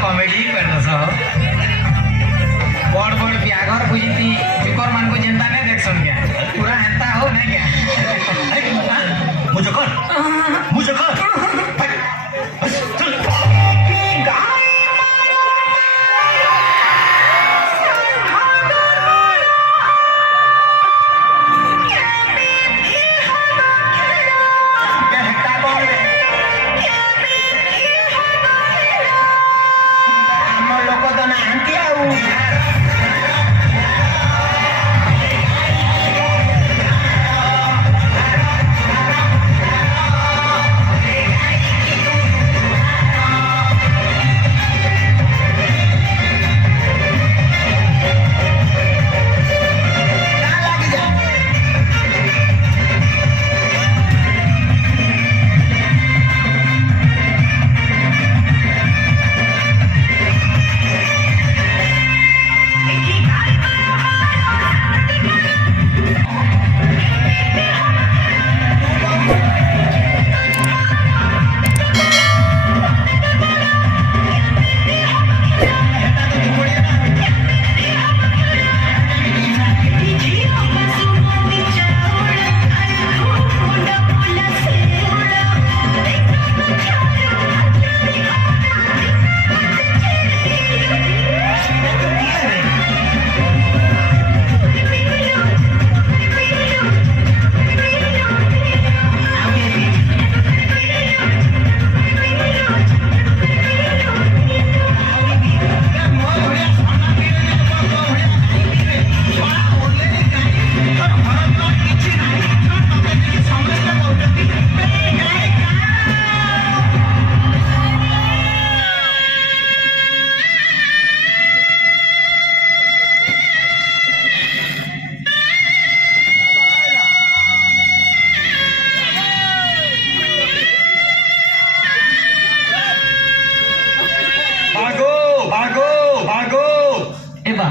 comedy कर बड़ बड़ ब्याघर बुझी जुकर मान को जनता नहीं देख सन क्या पूरा हेंता हो ना क्या मुझे कर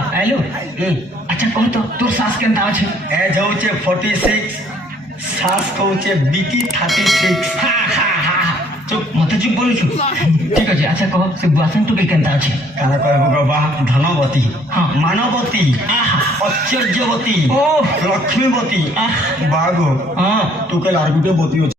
अच्छा कह तो तोर सास के नाम छे ए जाउचे 46 सास कहउचे बीटी 36 चुप मत चुप बोलू छु ठीक है अच्छा कह से बासन तो के केनता छे काना कहबो गो बा धनवती हां मानवती आश्चर्यवती ओ लक्ष्मीवती बागो हां तू के लार गुटे बती